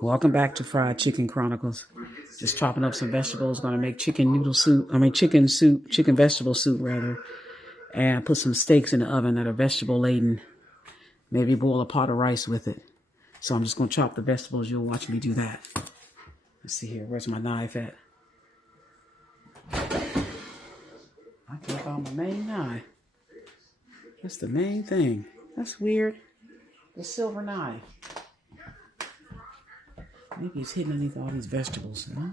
Welcome back to Fried Chicken Chronicles. Just chopping up some vegetables. Gonna make chicken noodle soup. Chicken vegetable soup rather. And put some steaks in the oven that are vegetable laden. Maybe boil a pot of rice with it. So I'm just gonna chop the vegetables. You'll watch me do that. Let's see here. Where's my knife at? I can't find my main knife. That's the main thing. That's weird. The silver knife. Maybe it's hidden underneath all these vegetables, huh?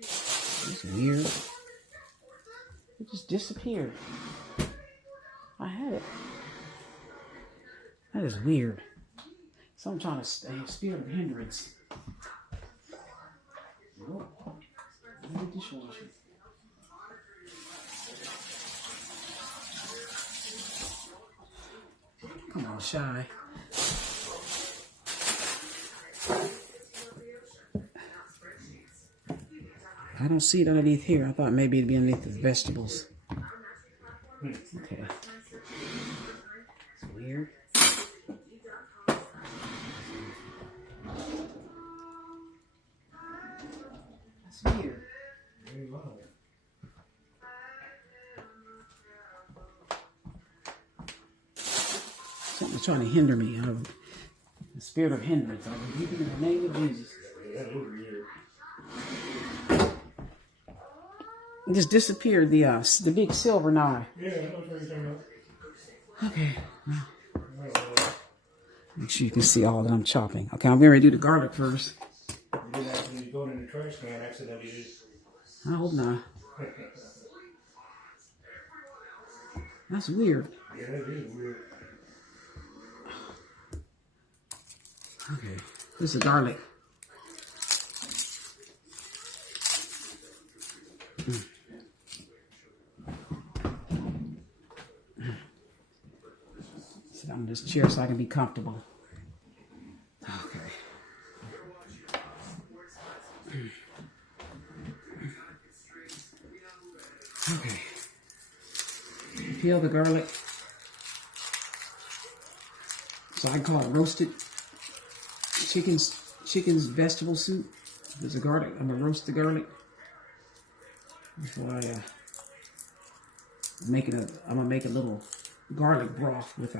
That's weird. It just disappeared. I had it. That is weird. So I'm trying to spirit of hindrance. Oh, the dishwasher. Come on, Shy. I don't see it underneath here. I thought maybe it'd be underneath the vegetables. Okay. It's weird. That's weird. Something's trying to hinder me. The spirit of hindrance. I rebuke it in the name of Jesus. It just disappeared. The big silver knife. Yeah, I know what you're talking about. Okay. Make sure you can see all that I'm chopping. Okay, I'm getting ready to do the garlic first. You did that when you go in the trash can accidentally. I hope not. That's weird. Yeah, that is weird. Okay, this is garlic. Sit on this chair so I can be comfortable. Okay. Okay. Peel the garlic. So I call it roasted chicken's vegetable soup. There's a garlic. I'm gonna roast the garlic before I I'm gonna make a little garlic broth with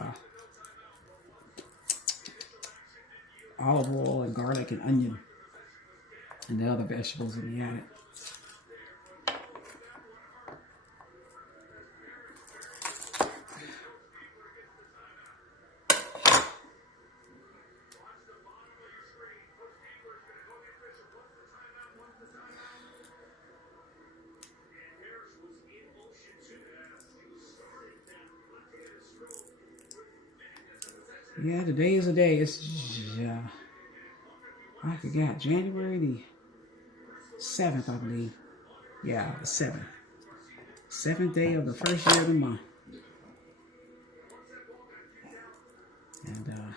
olive oil and garlic and onion and the other vegetables that we added. Yeah, today is a day. It's, I forgot, January the 7th, I believe. Yeah, the 7th. 7th day of the first year of the month. And,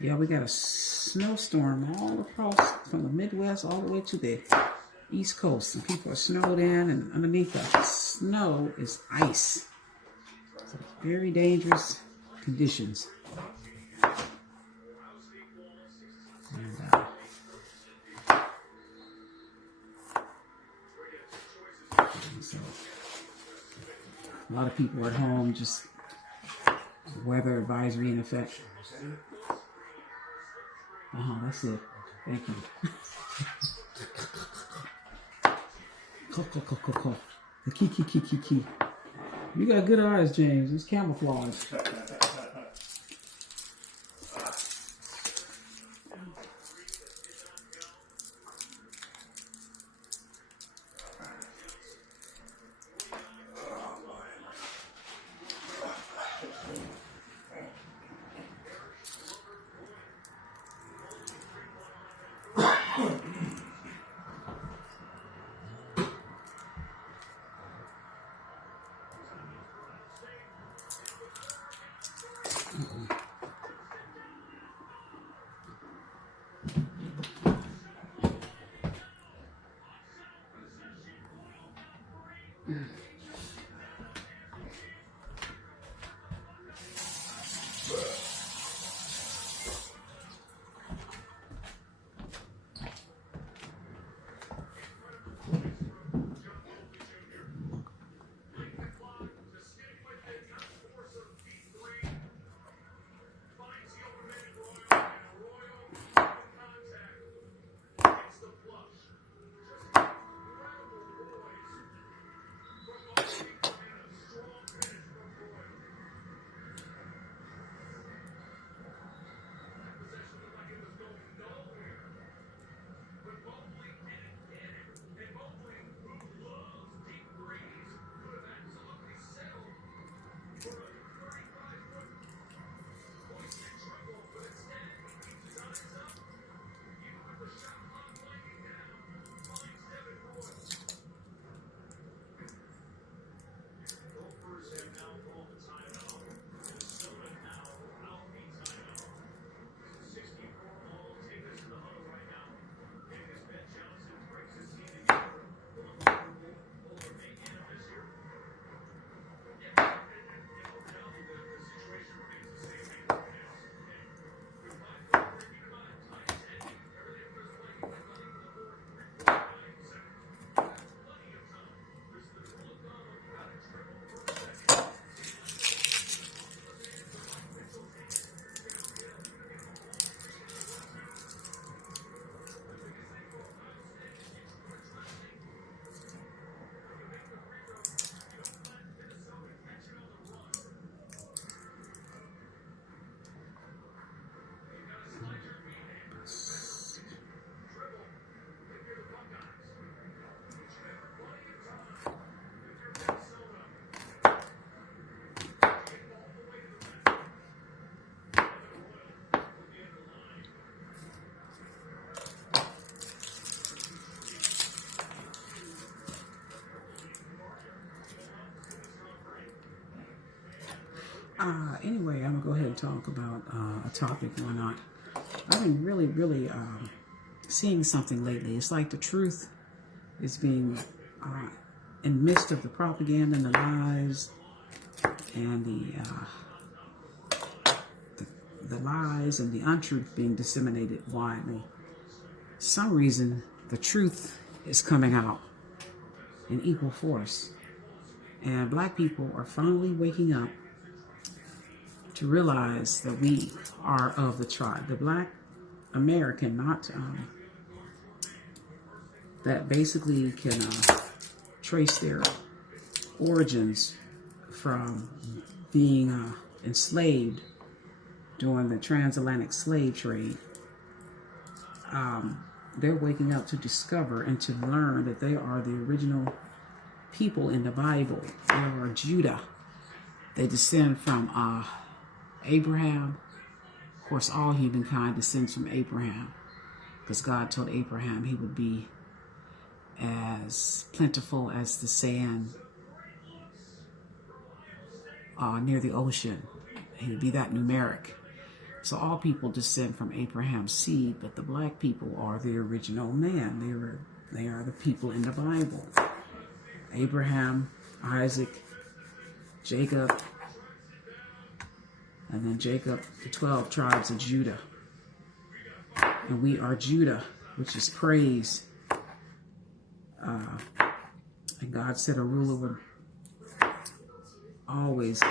yeah, we got a snowstorm all across from the Midwest all the way to the East Coast. And people are snowed in, and underneath the snow is ice. So very dangerous conditions. And, so a lot of people are at home, just weather advisory in effect. That's it. Thank you. The key. You got good eyes, James. It's camouflage. Anyway, I'm gonna go ahead and talk about a topic or not. I've been really seeing something lately. It's like the truth is being in the midst of the propaganda and the lies and the lies and the untruth being disseminated widely. For some reason, the truth is coming out in equal force, and black people are finally waking up to realize that we are of the tribe, the Black American, not that basically can trace their origins from being enslaved during the transatlantic slave trade. They're waking up to discover and to learn that they are the original people in the Bible. They are Judah. They descend from Abraham. Of course, all humankind descends from Abraham, because God told Abraham he would be as plentiful as the sand near the ocean. He would be that numeric. So all people descend from Abraham's seed, but the black people are the original man. They are the people in the Bible. Abraham, Isaac, Jacob, and then Jacob, the 12 tribes of Judah. And we are Judah, which is praise. And God said a ruler would always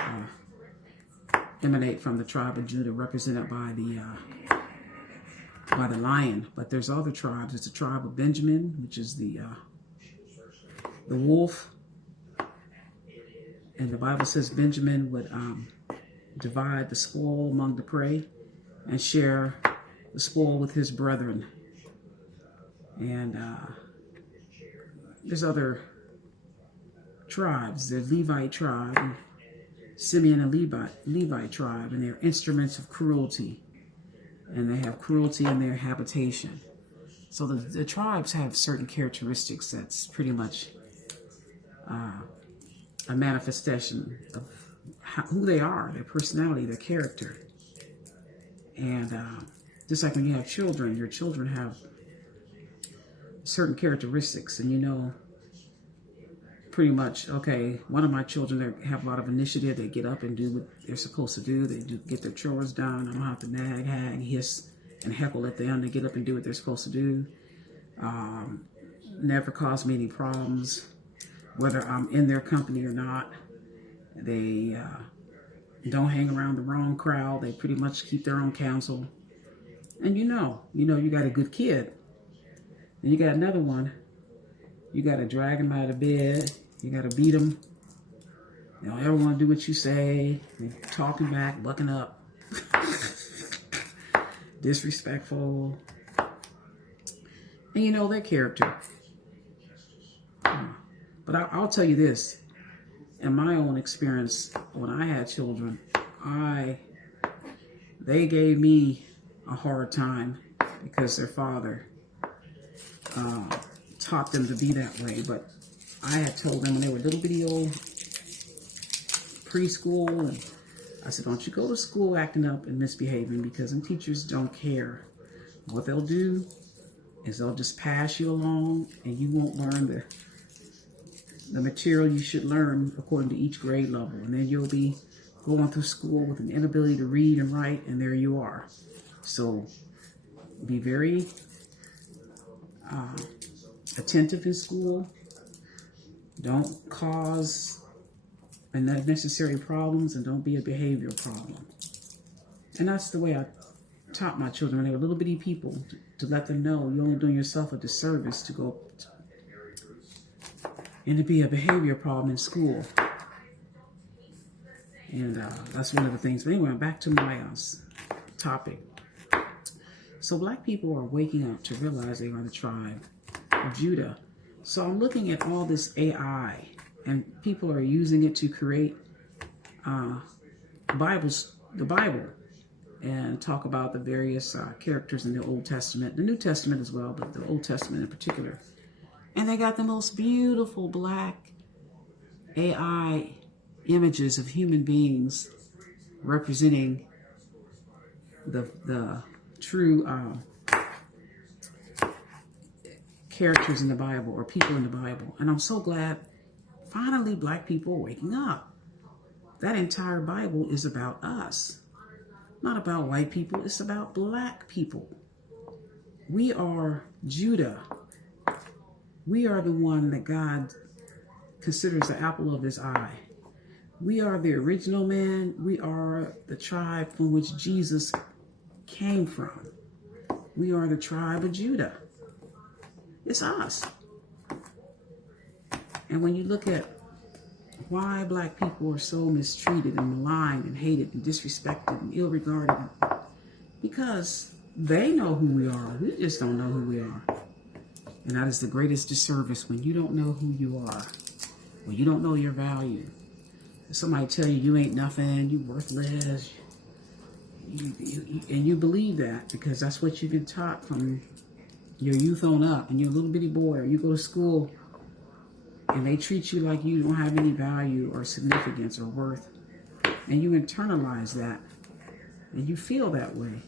emanate from the tribe of Judah, represented by the lion. But there's other tribes. It's the tribe of Benjamin, which is the wolf. And the Bible says Benjamin would divide the spoil among the prey and share the spoil with his brethren. And there's other tribes. The Levite tribe, and Simeon and Levite tribe, and they're instruments of cruelty. And they have cruelty in their habitation. So the tribes have certain characteristics that's pretty much a manifestation of who they are, their personality, their character. And just like when you have children, your children have certain characteristics, and pretty much, okay, one of my children, they have a lot of initiative. They get up and do what they're supposed to do. They do get their chores done. I don't have to nag, hag, hiss, and heckle at them. They get up and do what they're supposed to do. Never cause me any problems, whether I'm in their company or not. They don't hang around the wrong crowd. They pretty much keep their own counsel. And you got a good kid. And you got another one. You got to drag him out of bed. You got to beat him. You don't ever want to do what you say. You're talking back, bucking up. Disrespectful. And you know their character. But I'll tell you this. In my own experience, when I had children, they gave me a hard time because their father taught them to be that way. But I had told them when they were little bitty old preschool, and I said, don't you go to school acting up and misbehaving, because them teachers don't care. What they'll do is they'll just pass you along, and you won't learn the material you should learn according to each grade level. And then you'll be going through school with an inability to read and write, and there you are. So be very attentive in school. Don't cause unnecessary problems, and don't be a behavior problem. And that's the way I taught my children when they were little bitty people, to let them know you're only doing yourself a disservice to go and to be a behavior problem in school. And that's one of the things. But anyway, back to my topic. So black people are waking up to realize they are the tribe of Judah. So I'm looking at all this AI, and people are using it to create the Bible, and talk about the various characters in the Old Testament, the New Testament as well, but the Old Testament in particular. And they got the most beautiful black AI images of human beings representing the true characters in the Bible, or people in the Bible. And I'm so glad finally black people are waking up. That entire Bible is about us. Not about white people, it's about black people. We are Judah. We are the one that God considers the apple of his eye. We are the original man. We are the tribe from which Jesus came from. We are the tribe of Judah. It's us. And when you look at why black people are so mistreated and maligned and hated and disrespected and ill-regarded, because they know who we are. We just don't know who we are. And that is the greatest disservice, when you don't know who you are, when you don't know your value. Somebody tell you ain't nothing, you worthless, and you believe that because that's what you've been taught from your youth on up. And you're a little bitty boy, or you go to school and they treat you like you don't have any value or significance or worth, and you internalize that and you feel that way,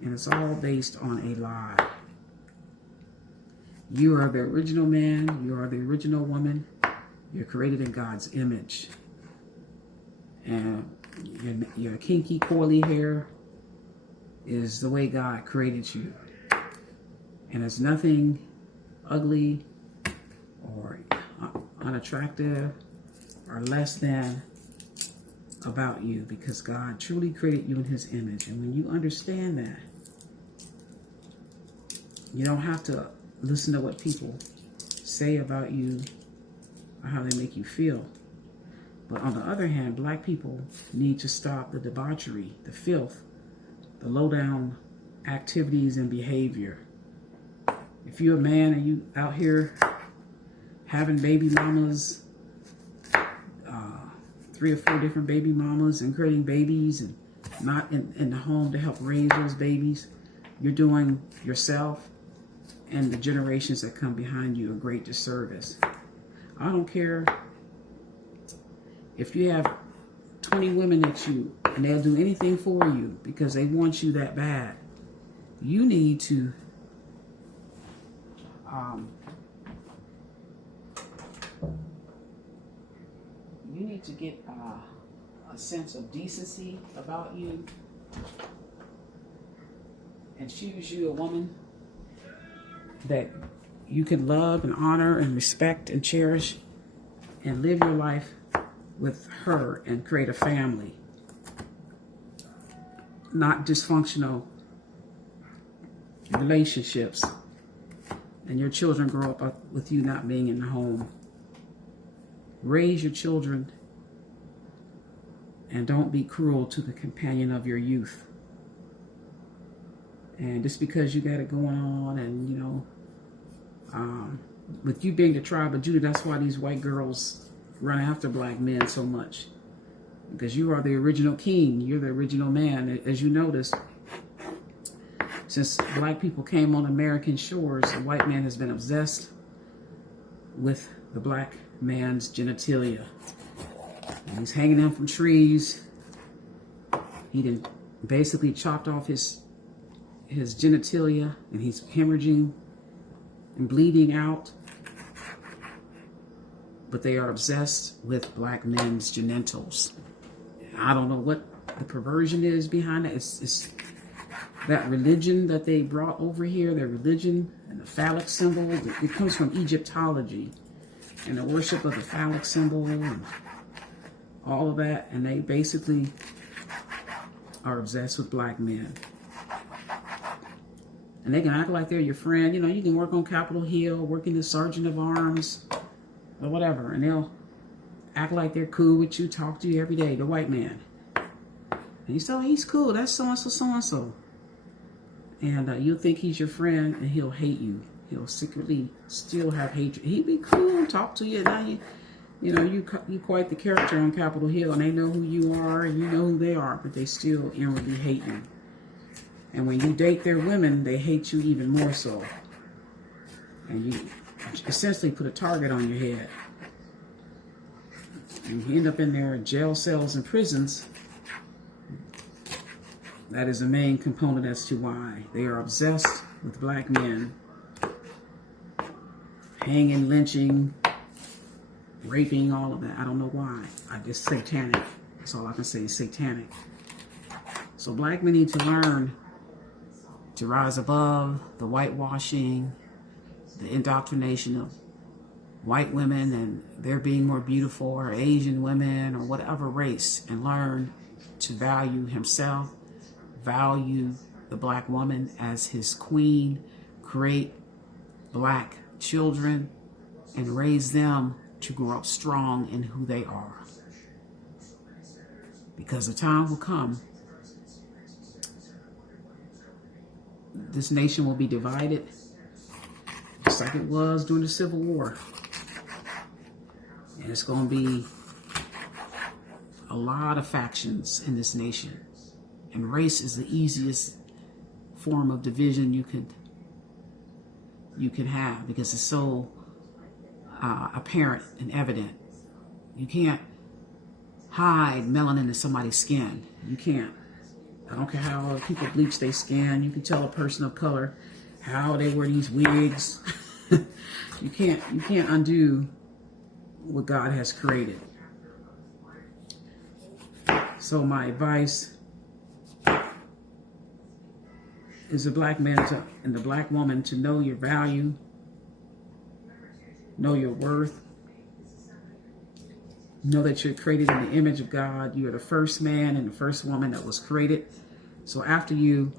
and it's all based on a lie. You are the original man. You are the original woman. You're created in God's image. And your kinky, coily hair is the way God created you. And there's nothing ugly or unattractive or less than about you, because God truly created you in his image. And when you understand that, you don't have to listen to what people say about you or how they make you feel. But on the other hand, black people need to stop the debauchery, the filth, the low-down activities and behavior. If you're a man and you out here having baby mamas, 3 or 4 different baby mamas, and creating babies and not in the home to help raise those babies, you're doing yourself and the generations that come behind you a great disservice. I don't care if you have 20 women at you and they'll do anything for you because they want you that bad. You need to to get a sense of decency about you and choose you a woman that you can love and honor and respect and cherish and live your life with her and create a family. Not dysfunctional relationships and your children grow up with you not being in the home. Raise your children and don't be cruel to the companion of your youth. And just because you got it going on and, you know, with you being the tribe of Judah, that's why these white girls run after black men so much. Because you are the original king. You're the original man. As you notice, since black people came on American shores, the white man has been obsessed with the black man's genitalia. And he's hanging them from trees. He done basically chopped off his genitalia, and he's hemorrhaging and bleeding out. But they are obsessed with black men's genitals. I don't know what the perversion is behind it. It's that religion that they brought over here, their religion and the phallic symbol. It comes from Egyptology and the worship of the phallic symbol and all of that. And they basically are obsessed with black men. And they can act like they're your friend. You know, you can work on Capitol Hill, working as Sergeant of Arms, or whatever. And they'll act like they're cool with you, talk to you every day, the white man. And you say, oh, he's cool. That's so-and-so, so-and-so. And you'll think he's your friend, and he'll hate you. He'll secretly still have hatred. He'd be cool, talk to you. And now you quite the character on Capitol Hill, and they know who you are, and you know who they are, but they still inwardly hate you. And when you date their women, they hate you even more so. And you essentially put a target on your head. And you end up in their jail cells and prisons. That is the main component as to why they are obsessed with black men. Hanging, lynching, raping, all of that. I don't know why. It's satanic. That's all I can say is satanic. So black men need to learn to rise above the whitewashing, the indoctrination of white women and they're being more beautiful, or Asian women, or whatever race, and learn to value himself, value the black woman as his queen, create black children, and raise them to grow up strong in who they are. Because the time will come, this nation will be divided, just like it was during the Civil War. And it's going to be a lot of factions in this nation. And race is the easiest form of division you can have, because it's so apparent and evident. You can't hide melanin in somebody's skin. You can't. I don't care how people bleach their skin. You can tell a person of color how they wear these wigs. You can't undo what God has created. So my advice is the black man and the black woman to know your value, know your worth, know that you're created in the image of God. You are the first man and the first woman that was created. So after you,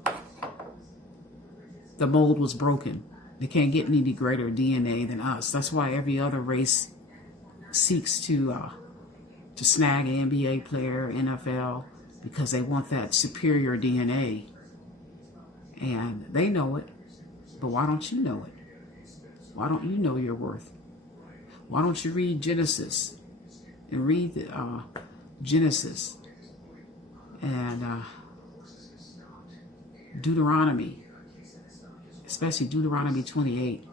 the mold was broken. They can't get any greater DNA than us. That's why every other race seeks to snag an NBA player, NFL, because they want that superior DNA. And they know it, but why don't you know it? Why don't you know your worth? Why don't you read Genesis and read the Genesis and Deuteronomy, especially Deuteronomy 28,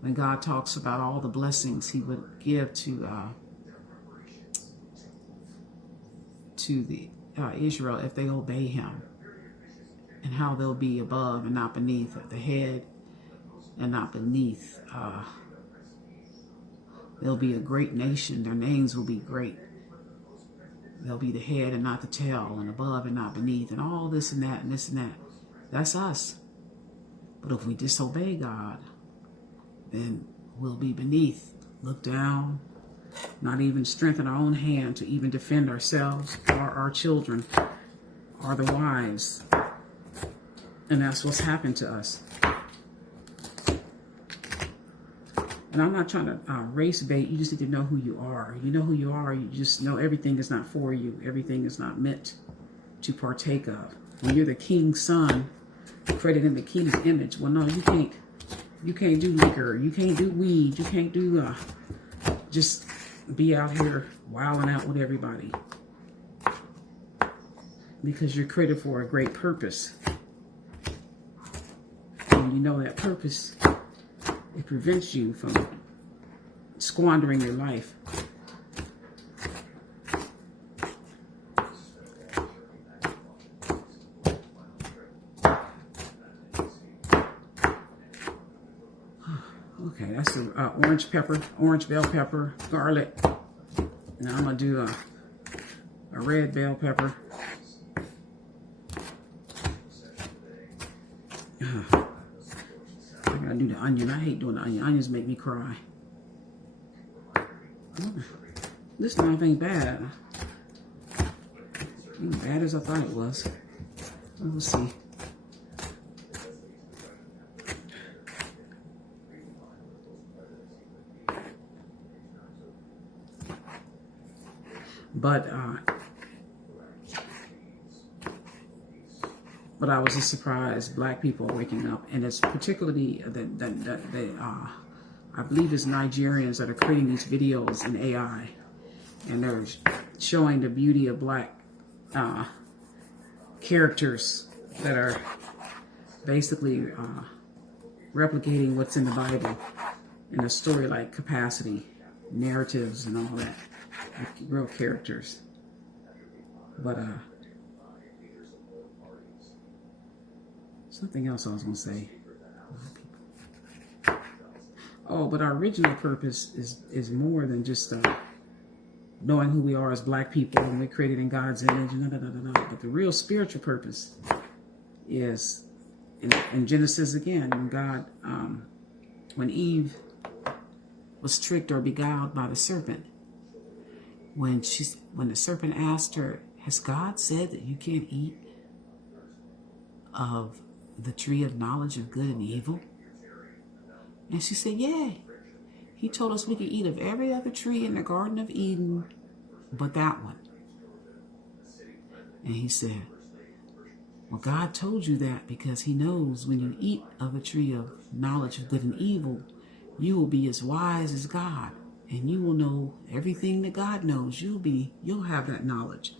when God talks about all the blessings he would give to the Israel if they obey him, and how they'll be above and not beneath, at the head and not beneath. They'll be a great nation. Their names will be great. They'll be the head and not the tail, and above and not beneath, and all this and that and this and that. That's us. But if we disobey God, then we'll be beneath, look down, not even strengthen our own hand to even defend ourselves or our children or the wives. And that's what's happened to us. And I'm not trying to race bait. You just need to know who you are. You know who you are. You just know everything is not for you. Everything is not meant to partake of. When you're the king's son, created in the king's image. Well, no, you can't. You can't do liquor. You can't do weed. You can't do just be out here wilding out with everybody. Because you're created for a great purpose. And you know that purpose, it prevents you from squandering your life. Okay, that's the orange pepper, orange bell pepper, garlic. Now I'm gonna do a red bell pepper. I gotta do the onion. I hate doing the onion. Onions make me cry. This knife ain't bad. Ain't bad as I thought it was. We'll see. But I was just surprised black people are waking up, and it's particularly I believe it's Nigerians that are creating these videos in AI, and they're showing the beauty of black characters that are basically replicating what's in the Bible in a story-like capacity, narratives and all that, like real characters. But something else I was going to say. Oh, but our original purpose is more than just knowing who we are as black people and we're created in God's image. But the real spiritual purpose is in Genesis again, when God, when Eve was tricked or beguiled by the serpent, when the serpent asked her, "Has God said that you can't eat of the tree of knowledge of good and evil?" And she said, "Yeah. He told us we could eat of every other tree in the Garden of Eden but that one." And he said, "Well, God told you that because he knows when you eat of the tree of knowledge of good and evil, you will be as wise as God. And you will know everything that God knows. You'll have that knowledge."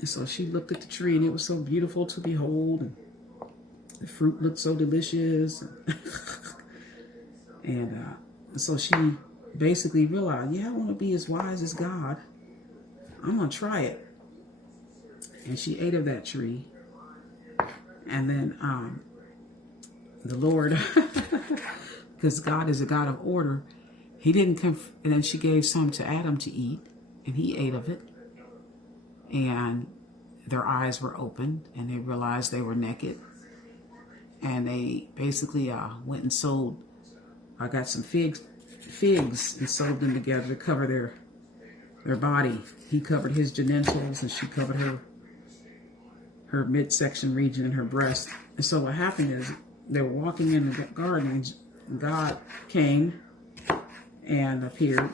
And so she looked at the tree, and it was so beautiful to behold. And the fruit looked so delicious. And so she basically realized, yeah, I want to be as wise as God. I'm going to try it. And she ate of that tree. And then the Lord, because God is a God of order, he didn't come. And then she gave some to Adam to eat, and he ate of it. And their eyes were opened, and they realized they were naked. And they basically went and sold. I got some figs and sewed them together to cover their body. He covered his genitals, and she covered her midsection region and her breast. And so what happened is they were walking in the garden, and God came and appeared,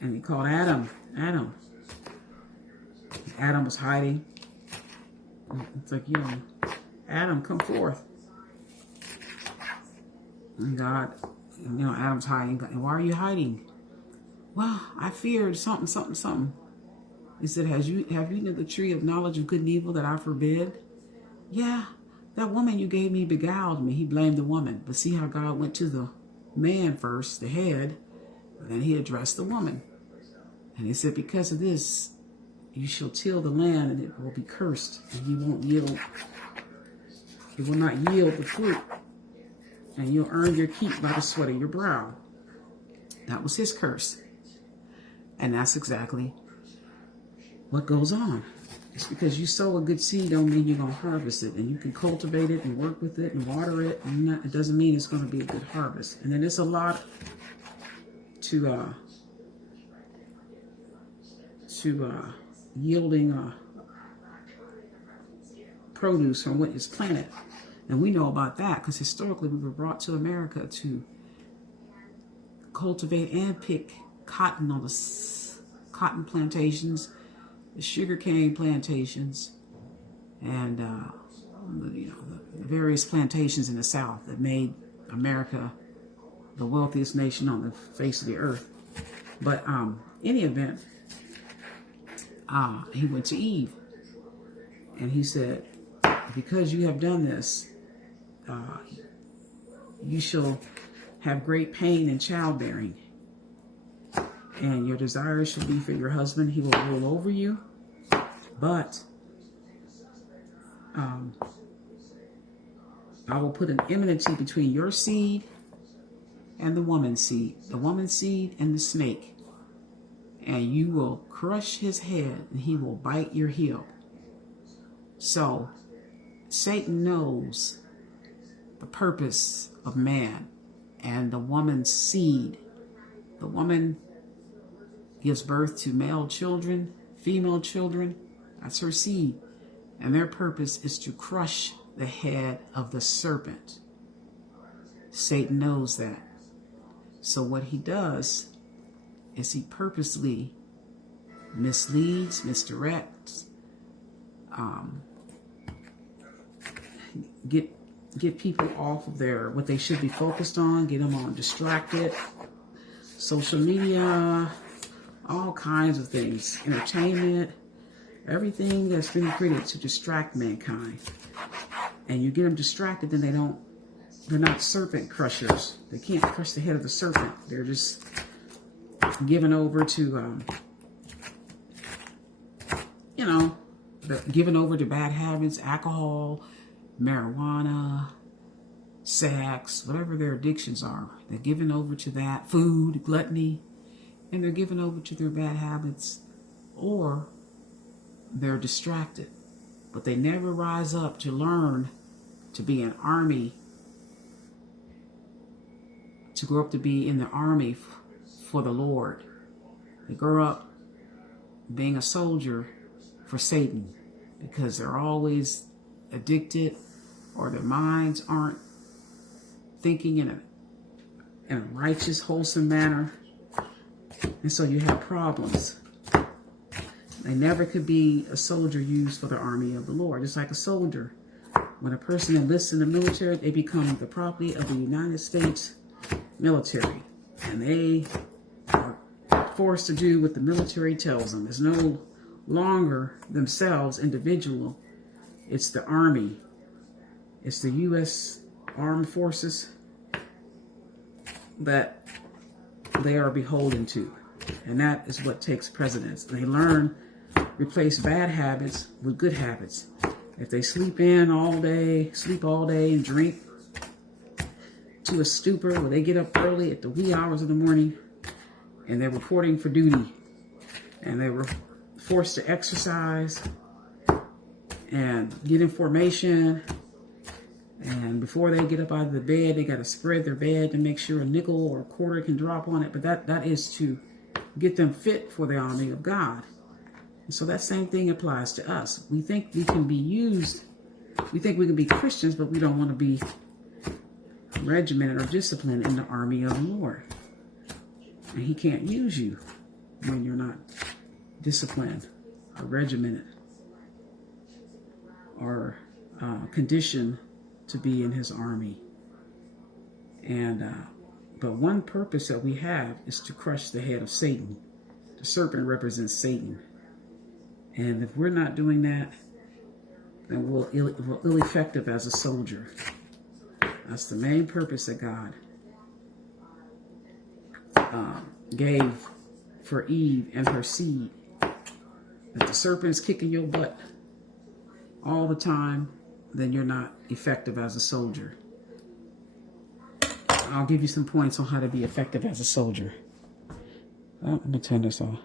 and he called Adam. Adam was hiding. It's like, Adam, come forth. And God, Adam's hiding. And why are you hiding? Well, I feared something. He said, have you eaten of the tree of knowledge of good and evil that I forbid? Yeah, that woman you gave me beguiled me. He blamed the woman. But see how God went to the man first, the head, and then he addressed the woman. And he said, because of this, you shall till the land, and it will be cursed, and you won't yield. It will not yield the fruit, and you'll earn your keep by the sweat of your brow. That was his curse. And that's exactly what goes on. Just because you sow a good seed don't mean you're going to harvest it. And you can cultivate it and work with it and water it. And it doesn't mean it's going to be a good harvest. And then there's a lot to yielding produce from what is planted. And we know about that because historically we were brought to America to cultivate and pick cotton on the cotton plantations, the sugarcane plantations, and the various plantations in the South that made America the wealthiest nation on the face of the earth. But in any event, he went to Eve and he said, because you have done this, you shall have great pain in childbearing, and your desires shall be for your husband. He will rule over you, but I will put an enmity between your seed and the woman's seed and the snake, and you will crush his head and he will bite your heel. So Satan knows the purpose of man and the woman's seed. The woman gives birth to male children, female children. That's her seed. And their purpose is to crush the head of the serpent. Satan knows that. So what he does is he purposely misleads, misdirects, get people off of their what they should be focused on, get them on distracted, social media, all kinds of things, entertainment, everything that's been created to distract mankind. And you get them distracted, then they're not serpent crushers. They can't crush the head of the serpent. They're just given over to, given over to bad habits, alcohol, marijuana, sex, whatever their addictions are. They're given over to that, food, gluttony, and they're given over to their bad habits, or they're distracted. But they never rise up to learn to be an army, to grow up to be in the army for the Lord. They grow up being a soldier for Satan because they're always addicted, or their minds aren't thinking in a righteous, wholesome manner. And so you have problems. They never could be a soldier used for the army of the Lord. Just like a soldier, when a person enlists in the military, they become the property of the United States military. And they are forced to do what the military tells them. It's no longer themselves individual. It's the army. It's the U.S. Armed Forces that they are beholden to. And that is what takes precedence. They replace bad habits with good habits. If they sleep all day, and drink to a stupor, where they get up early at the wee hours of the morning and they're reporting for duty, and they were forced to exercise and get information, and before they get up out of the bed, they got to spread their bed to make sure a nickel or a quarter can drop on it. But that is to get them fit for the army of God. And so that same thing applies to us. We think we can be used. We think we can be Christians, but we don't want to be regimented or disciplined in the army of the Lord. And he can't use you when you're not disciplined or regimented or conditioned to be in his army. And but one purpose that we have is to crush the head of Satan. The serpent represents Satan. And if we're not doing that, then we're ill-effective as a soldier. That's the main purpose that God gave for Eve and her seed. If the serpent's kicking your butt all the time, then you're not effective as a soldier. I'll give you some points on how to be effective as a soldier. I'm going to turn this off.